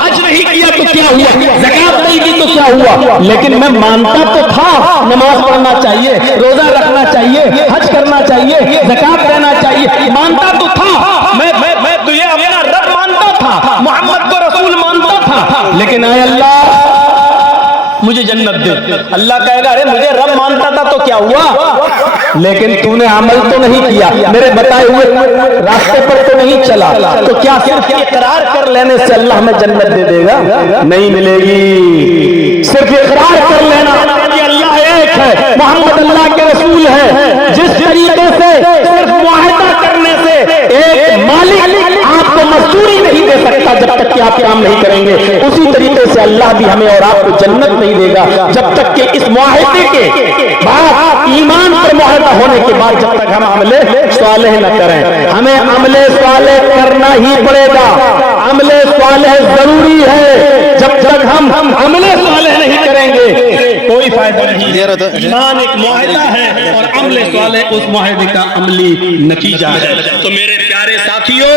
حج نہیں کیا تو کیا ہوا, زکات نہیں دی تو کیا ہوا, لیکن میں مانتا تو تھا نماز پڑھنا چاہیے, روزہ رکھنا چاہیے, حج کرنا چاہیے, زکات دینا چاہیے, مانتا تو تھا, میں تجھے اپنا رب مانتا تھا, محمد کو رسول مانتا تھا, لیکن اے اللہ مجھے جنت دے. اللہ کہے گا ارے مجھے رب مانتا تھا تو کیا ہوا, لیکن تو نے عمل تو نہیں کیا, میرے بتائے ہوئے راستے پر تو نہیں چلا, تو کیا صرف اقرار کر لینے سے اللہ ہمیں جنت دے دے گا؟ نہیں ملے گی. صرف اقرار کر لینا کہ اللہ ایک ہے, محمد اللہ کے رسول ہے, جس طریقے سے صرف معاہدہ کرنے سے ایک مالک آپ کو مزدوری نہیں دے سکتا جب تک کہ آپ کام نہیں کریں گے, اسی طریقے سے اللہ بھی ہمیں اور آپ کو جنت نہیں دے گا جب تک کہ اس معاہدے کے بعد, ایمان پر معاہدہ ہونے کے بعد جب تک ہم عمل صالح نہ کریں. ہمیں عمل صالح کرنا ہی پڑے گا, عمل صالح ضروری ہے. جب تک ہم عمل صالح نہیں کریں گے کوئی فائدہ نہیں. ایمان ایک معاہدہ ہے اور عمل صالح اس معاہدے کا عملی نتیجہ ہے. تو میرے پیارے ساتھیوں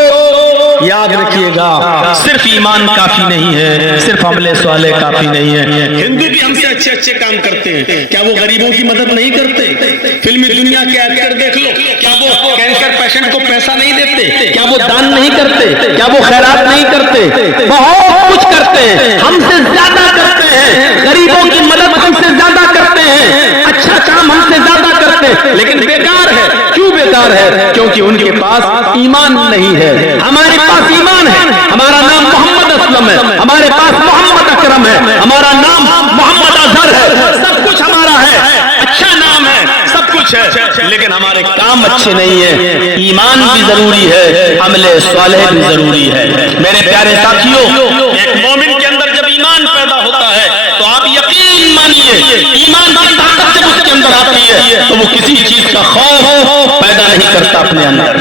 یاد رکھیے گا, صرف ایمان کافی نہیں ہے, صرف عمل صالح کافی نہیں ہے. ہندو بھی ہم سے اچھے اچھے کام کرتے ہیں, کیا وہ غریبوں کی مدد نہیں کرتے؟ فلمی دنیا کے ایکٹر دیکھ لو, کیا وہ کینسر پیشنٹ کو پیسہ نہیں دیتے؟ کیا وہ دان نہیں کرتے؟ کیا وہ خیرات نہیں کرتے؟ بہت کچھ کرتے ہیں, ہم سے زیادہ کرتے ہیں, غریبوں کی مدد ہم سے زیادہ کرتے ہیں, اچھا کام ہم سے زیادہ کرتے ہیں, لیکن بیکار ہے. کیوں بیکار ہے؟ کیونکہ ان کے پاس ایمان نہیں ہے. ہمارے پاس ایمان ہے, ہمارا نام محمد اسلم ہے, ہمارے پاس محمد اکرم ہے, ہمارا نام محمد اظہر ہے, سب کچھ ہمارا ہے, اچھا نام ہے, سب کچھ ہے, لیکن ہمارے کام اچھے نہیں ہیں. ایمان بھی ضروری ہے, عمل صالح بھی ضروری ہے. میرے پیارے ساتھیوں, ایک مومن کے اندر جب ایمان پیدا ہوتا ہے تو آپ یقین مانیے ایمان کی طاقت جب اس کے اندر آتی ہے تو وہ کسی چیز کا خوف پیدا نہیں کرتا اپنے اندر.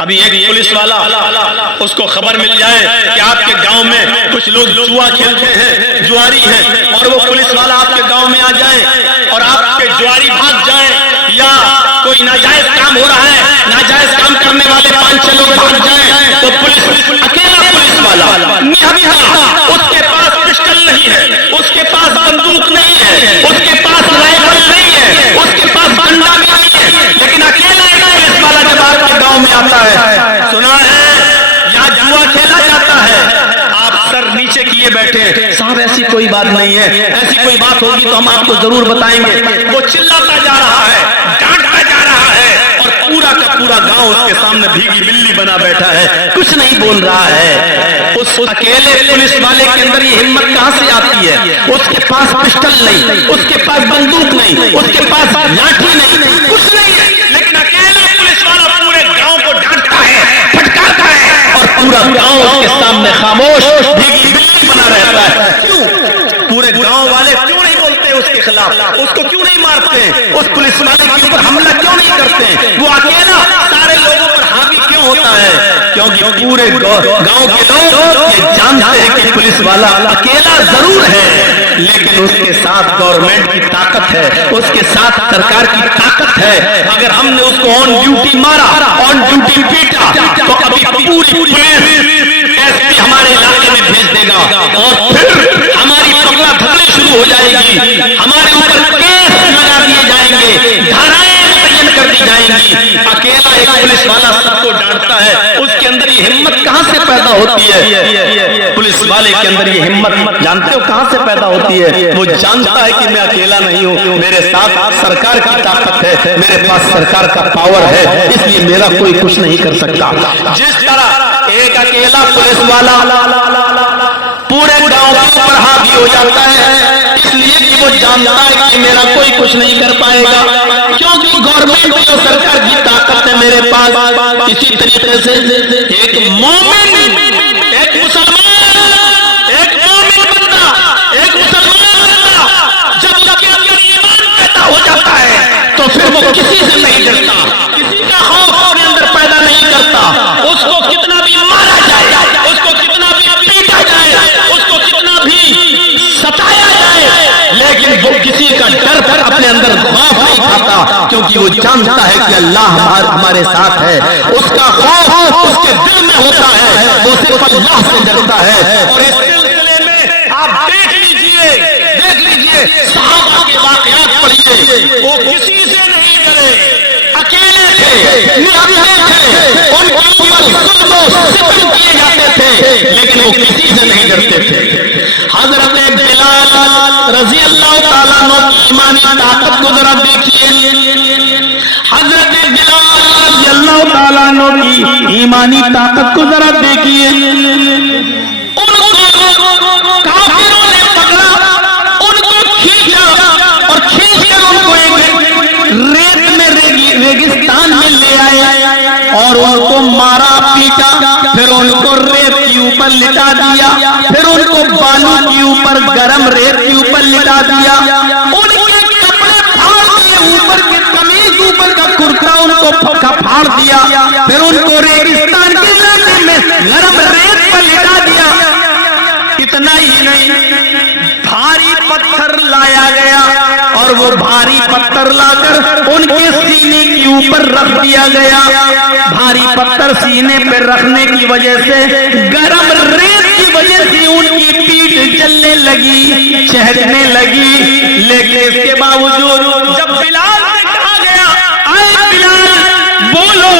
ابھی ایک پولیس والا, اس کو خبر مل جائے کہ آپ کے گاؤں میں کچھ لوگ جوا کھیلتے ہیں, جواری ہیں, اور وہ پولیس والا آپ کے گاؤں میں آ جائے اور آپ کے جواری بھاگ جائیں, یا کوئی ناجائز کام ہو رہا ہے, ناجائز کام کرنے والے 5-6 لوگ بھاگ جائیں, تو پولیس اکیلا پولیس والا اس کے پاس پسٹل نہیں ہے, اس کے پاس بندوق نہیں ہے, اس کے پاس رائفل نہیں ہے, اس کے پاس ڈنڈا بھی نہیں ہے, لیکن اکیلا پولیس والا جب آپ کے گاؤں میں آتا ہے, سنا ہے یہاں جوا کھیلا جاتا ہے, آپ سر نیچے کیے بیٹھے, صاحب ایسی کوئی بات نہیں ہے, ایسی کوئی بات ہوگی تو ہم آپ کو ضرور بتائیں گے. وہ چلاتا جا رہا ہے, ڈانٹتا جا رہا ہے, اور پورا کا پورا گاؤں اس کے سامنے بھیگی بلی بنا بیٹھا ہے, کچھ نہیں بول رہا ہے. اس اکیلے پولیس والے کے اندر یہ ہمت کہاں سے آتی ہے؟ اس کے پاس پسٹل نہیں, اس کے پاس بندوق نہیں, اس کے پاس لاٹھی نہیں, کچھ نہیں ہے, لیکن اکیلا پولیس والا پورے گاؤں کو ڈانٹتا ہے, پھٹکارتا ہے, اور پورا گاؤں اس کے سامنے خاموش بھیگی بلی بنا رہتا ہے. کیوں؟ پورے گاؤں والے کیوں نہیں بولتے اس کے خلاف, اس کو کیوں نہیں مارتے, اس پولیس والے کے اوپر حملہ کیوں نہیں کرتے؟ وہ اکیلا سارے لوگوں پر حاوی کیوں ہوتا ہے؟ کیونکہ پورے گاؤں کے لوگ یہ جانتے ہیں کہ پولیس والا اکیلا ضرور ہے, لیکن اس کے ساتھ گورنمنٹ کی طاقت ہے, اس کے ساتھ سرکار کی طاقت ہے. اگر ہم نے اس کو آن ڈیوٹی مارا, آن ڈیوٹی پیٹا, تو ابھی پوری پولیس ایس پی ہمارے علاقے میں بھیج دے گا, اور پھر ہماری پگلا دھکڑی شروع ہو جائے گی, ہمارے اوپر کیس لگا دیے جائیں گے, دھارائیں متعین کر دی جائیں گی. اکیلا ایک پولیس والا سب کو ڈانٹتا ہے, اس کے اندر یہ ہمت کہاں سے پیدا ہوتی ہے؟ پولیس والے کے اندر یہ ہمت جانتے ہو کہاں سے پیدا ہوتی ہے؟ وہ جانتا ہے کہ میں اکیلا نہیں ہوں, میرے ساتھ سرکار کی طاقت ہے, میرے پاس سرکار کا پاور ہے, اس لیے میرا کوئی کچھ نہیں کر سکتا. جس طرح ایک اکیلا پولیس والا پورے گاؤں کے اوپر حاوی ہو جاتا ہے, اس لیے کہ وہ جانتا ہے کہ میرا کوئی کچھ نہیں کر پائے گا, کیونکہ گورنمنٹ اور سرکار کی طاقت ہے میرے پاس. اسی طریقے سے ایک مومن, ایک مسلمان, ایک مومن بندہ, ایک مسلمان بندہ جب ایمان پیدا ہو جاتا ہے تو پھر وہ کسی سے نہیں ڈرتا, کسی کا خوف اپنے اندر پیدا نہیں کرتا. اس کو کتنا بھی مارا جائے, اس کو کتنا بھی پیٹا جائے, اس کو کتنا بھی ستایا جائے, لیکن وہ کسی کا ڈر پر اپنے اندر خوف نہیں کھاتا, کیونکہ وہ جانتا ہے کہ اللہ ہمارے ساتھ ہے. اس کا خوف اس کے دل میں ہوتا ہے, وہ صرف اللہ سے ڈرتا ہے. اور اس سلسلے میں آپ دیکھ لیجئے صحابہ کے واقعات پڑھیے. وہ کسی سے نہیں ڈرے، اکیلے تھے، نہتے تھے، ان کے اوپر ظلم و ستم کیے جاتے تھے، لیکن وہ کسی سے نہیں ڈرتے تھے. حضرت بلال رضی اللہ تعالیٰ عنہ کی ایمانی طاقت کو ذرا دیکھیے. حضرت بلال رضی اللہ تعالیٰ عنہ کی ایمانی طاقت کو ذرا دیکھیے. ان کو کافروں نے پکڑا، ان کو کھینچا اور کھینچ کر ان کو ایک ریت میں ریگستان میں لے آئے اور ان کو مارا پیٹا. پھر ان کو ریت کے اوپر لٹا دیا، پھر ان کو بالوں کے اوپر گرم ریت کے اوپر لٹا دیا. ان کے کپڑے پھاڑ دیے، اوپر کی قمیض، اوپر کا کرتا ان کو پھاڑ دیا. پھر ان کو ریگستان کے علاقے میں گرم ریت پر لٹا دیا. اتنا ہی نہیں، بھاری پتھر لایا گیا اور وہ بھاری پتھر لا کر ان کے سینے کے اوپر رکھ دیا گیا. بھاری پتھر سینے پہ رکھنے کی وجہ سے، گرم ریت کی وجہ سے ان کی پیٹھ جلنے لگی، چہکنے لگی. لیکن اس کے باوجود جب بلال سے کہا گیا اے بلال بولو،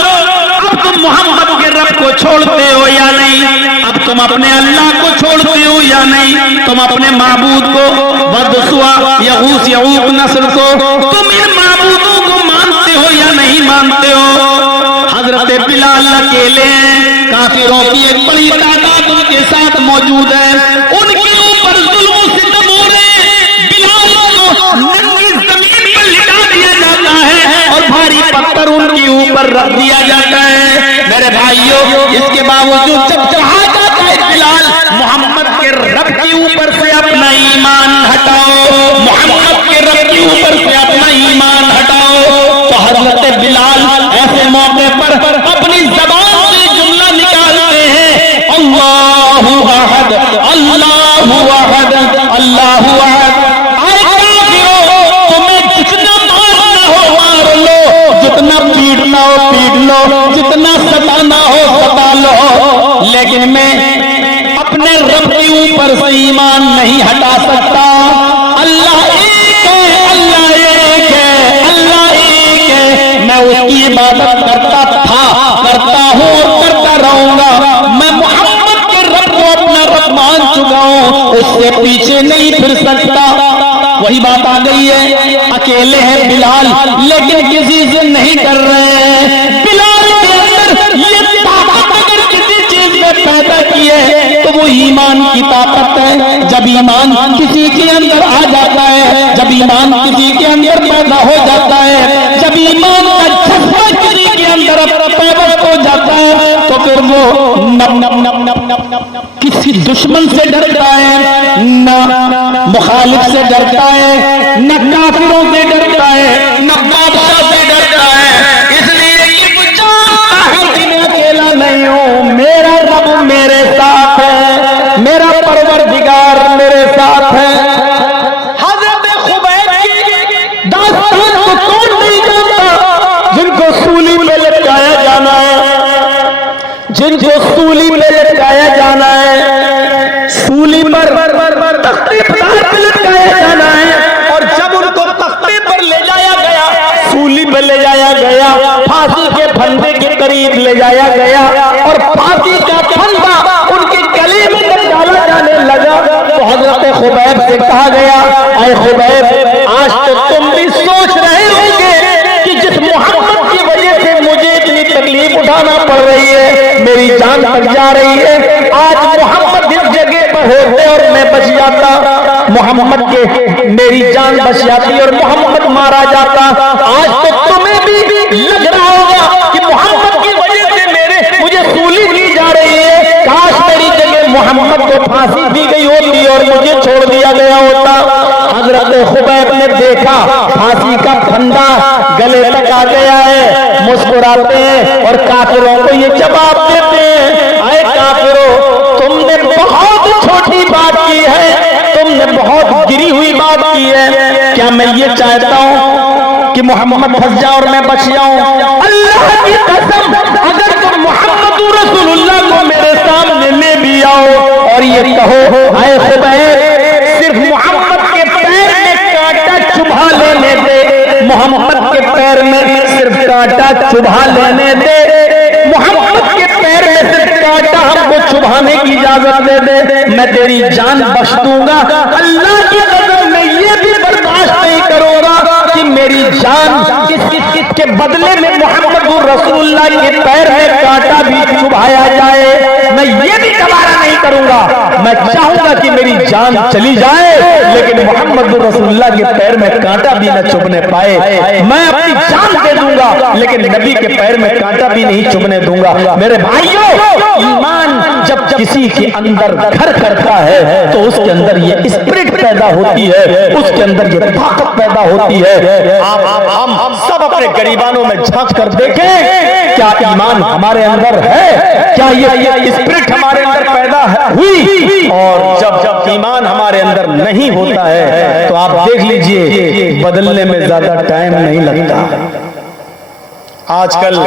اب تم محمد کے رب کو چھوڑتے ہو یا نہیں؟ اب تم اپنے اللہ کو چھوڑتے ہو یا نہیں؟ تم اپنے معبود کو، ود سوا یغوث یعوق نصر کو، تم ان معبودوں کو مانتے ہو یا نہیں مانتے ہو؟ حضرت بلال اکیلے ہیں، کافروں کی ایک بڑی تعداد ان کے ساتھ موجود ہے، ان کے اوپر ظلم و ستم ہو رہے ہیں. بلال کو ننگی زمین پر لٹا دیا جاتا ہے اور بھاری پتھر ان کے اوپر رکھ دیا جاتا ہے. میرے بھائیوں، اس کے باوجود جب کہا جاتا ہے بلال محمد کے رب کے اوپر سے اپنا ایمان ہٹاؤ، محمد کے رب کے اوپر سے اپنا ایمان ہٹاؤ، تو حضرت بلال ایسے موقع پر اپنی زبان سے جملہ نکالتے ہیں، اللہ احد اللہ احد اللہ احد. اے کافرو، تمہیں جتنا مارنا ہو مار لو، جتنا پیٹنا ہو پیٹ لو، جتنا ستانا ہو ستا لو، لیکن میں اپنے رب کے اوپر سے ایمان نہیں ہٹا سکتا. اللہ ایک ہے، اللہ ایک ہے، اللہ ایک ہے. میں اس کی عبادت کرتا تھا، کرتا ہوں اور کرتا رہوں گا. میں محمد کے رب کو اپنا رب مان چکا ہوں، اس سے پیچھے نہیں پھر سکتا. وہی بات آ گئی ہے، اکیلے ہیں بلال لیکن کسی سے نہیں کر رہے ہیں. بلال کے اندر یہ طاقت اگر کسی چیز میں پیدا کی ہے تو وہ ایمان کی طاقت ہے. جب ایمان کسی کے اندر آ جاتا ہے، جب ایمان کسی کے اندر پیدا ہو جاتا ہے، جب ایمان کا جذبہ کسی کے اندر پیدا ہو جاتا ہے، تو پھر وہ کسی دشمن سے ڈرتا ہے، نہ مخالف سے ڈرتا ہے، نہ کافروں سے ڈرتا ہے، نہ بادشاہ سے ڈرتا ہے. اس لیے یہ جانتا ہے کہ میں اکیلا نہیں ہوں، میرا رب میرے ساتھ ہے، میرا پروردگار میرے ساتھ ہے. حضرت خبیب کی داستان کو کون نہیں جانتا؟ جن کو سولی پہ لٹکایا جانا ہے، جن کو سولی پہ لٹکایا جانا ہے، سولی پر تختے پہ لٹکایا جانا ہے. اور جب ان کو تختے پر لے جایا گیا، سولی پہ لے جایا گیا، پھانسی کے پھندے کے قریب لے جایا گیا اور پھانسی کا پھندا ان کے گلے میں جب ڈالا جانے لگا تو حضرت خبیب سے کہا گیا اے خبیب، آج تو تم بھی سوچ رہے ہوں گے کہ جس محمد کی وجہ سے مجھے اتنی تکلیف اٹھانا پڑ رہی ہے، میری جان تک جا رہی ہے، آج محمد اس جگہ پر ہوتے اور میں بچ جاتا، محمد کے میری جان بچ جاتی اور محمد مارا جاتا. آج تو تمہیں بھی لگ رہا ہوگا کہ محمد کی وجہ سے مجھے سولی کی جا رہی ہے، کاش میری جگہ محمد کو پھانسی دی گئی ہوتی اور مجھے چھوڑ دیا گیا ہوتا. حضرت خبیب نے دیکھا پھانسی کا پھندا گلے تک آ گیا ہے، مسکراتے ہیں اور کافروں کو یہ جواب دیتے ہیں اے کافروں، تم نے بہت چھوٹی بات کی ہے، تم نے بہت گری ہوئی بات کی ہے. کیا میں یہ چاہتا ہوں کہ محمد پھنس جاؤ اور میں بچ جاؤں؟ اللہ کی قسم، اگر تم محمد رسول اللہ کو میرے سامنے لے بھی یہ کہو اے خبیب صرف محمد کے پیر میں کانٹا چبھا لینے دے، محمد کے پیر میں صرف کانٹا چبھا لینے دے، محمد کے پیر میں صرف کانٹا ہم کو چبھانے کی اجازت دے دے، میں تیری جان بخش دوں گا۔ اللہ کی قسم میں یہ بھی برداشت نہیں کروں گا کہ میری جان کس کے بدلے میں محمد رسول اللہ کے پیر میں کانٹا بھی چبھایا جائے، میں یہ بھی گوارا نہیں کروں گا۔ میں چاہوں گا کہ میری جان چلی جائے لیکن محمد رسول اللہ کے پیر میں کانٹا بھی نہ چبھنے پائے، میں اپنی جان دے دوں گا لیکن نبی کے پیر میں کانٹا بھی نہیں چبھنے دوں گا۔ میرے بھائیوں، ایمان جب کسی کے اندر گھر کرتا ہے تو اس کے اندر یہ اسپرٹ پیدا ہوتی ہے، اس کے اندر یہ طاقت پیدا ہوتی ہے۔ ہم سب اپنے گریبانوں میں جھانک کر دیکھیں کیا ایمان ہمارے اندر ہے، کیا یہ اسپرٹ ہمارے اندر پیدا ہوئی، اور جب ایمان ہمارے اندر نہیں ہوتا ہے تو آپ دیکھ لیجئے بدلنے میں زیادہ ٹائم نہیں لگتا۔ آج کل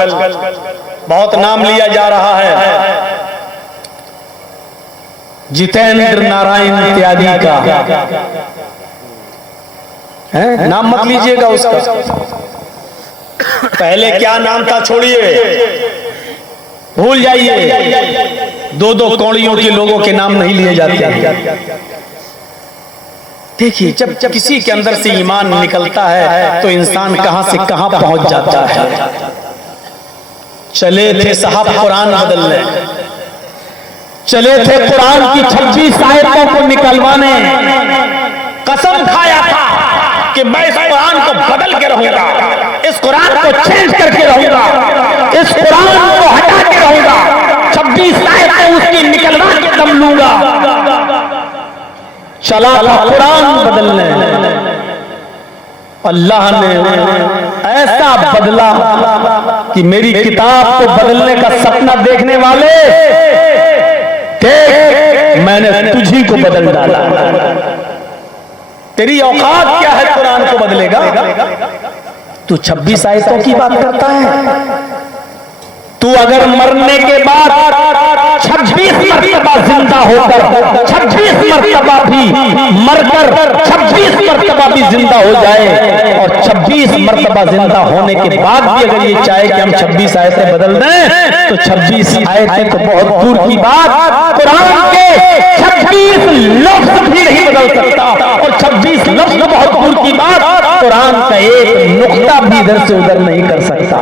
بہت نام لیا جا رہا ہے جتیندر نارائن اتیادی کا، نام مت لیجئے گا اس کا، پہلے کیا نام تھا چھوڑیے، بھول جائیے، دو کوڑیوں کے لوگوں کے نام نہیں لیے جاتے۔ دیکھیے جب کسی کے اندر سے ایمان نکلتا ہے تو انسان کہاں سے کہاں پہنچ جاتا ہے۔ چلے تھے صاحب قرآن بدلنے، چلے تھے قرآن کی 26 آیتوں کو نکلوانے، قسم کھایا تھا کہ میں اس قرآن کو بدل کے رہوں گا، اس قرآن کو چینج کر کے رہوں گا، اس قرآن کو ہٹا کے رہوں گا، 26 آیتیں اس کی نکلوا کے دم لوں گا۔ چلا تھا قرآن بدلنے، اللہ نے ایسا بدلا کہ میری کتاب کو بدلنے کا سپنا دیکھنے والے دیکھ، میں نے تجھی کو بدل ڈالا۔ تیری اوقات کیا ہے قرآن کو بدلے گا؟ تو 26 آیتوں کی بات کرتا ہے۔ تو اگر مرنے کے بعد 26 مرتبہ زندہ ہو کر 26 مرتبہ بھی مر کر 26 مرتبہ بھی زندہ ہو جائے اور 26 مرتبہ زندہ ہونے کے بعد بھی اگر یہ چاہے کہ ہم 26 آیتیں بدل دیں تو 26 آیتیں تو بہت دور کی بات، قرآن کے 26 لفظ بھی نہیں بدل سکتا، اور 26 لفظ بہت دور کی بات، قرآن کا ایک نقطہ بھی ادھر سے ادھر نہیں کر سکتا۔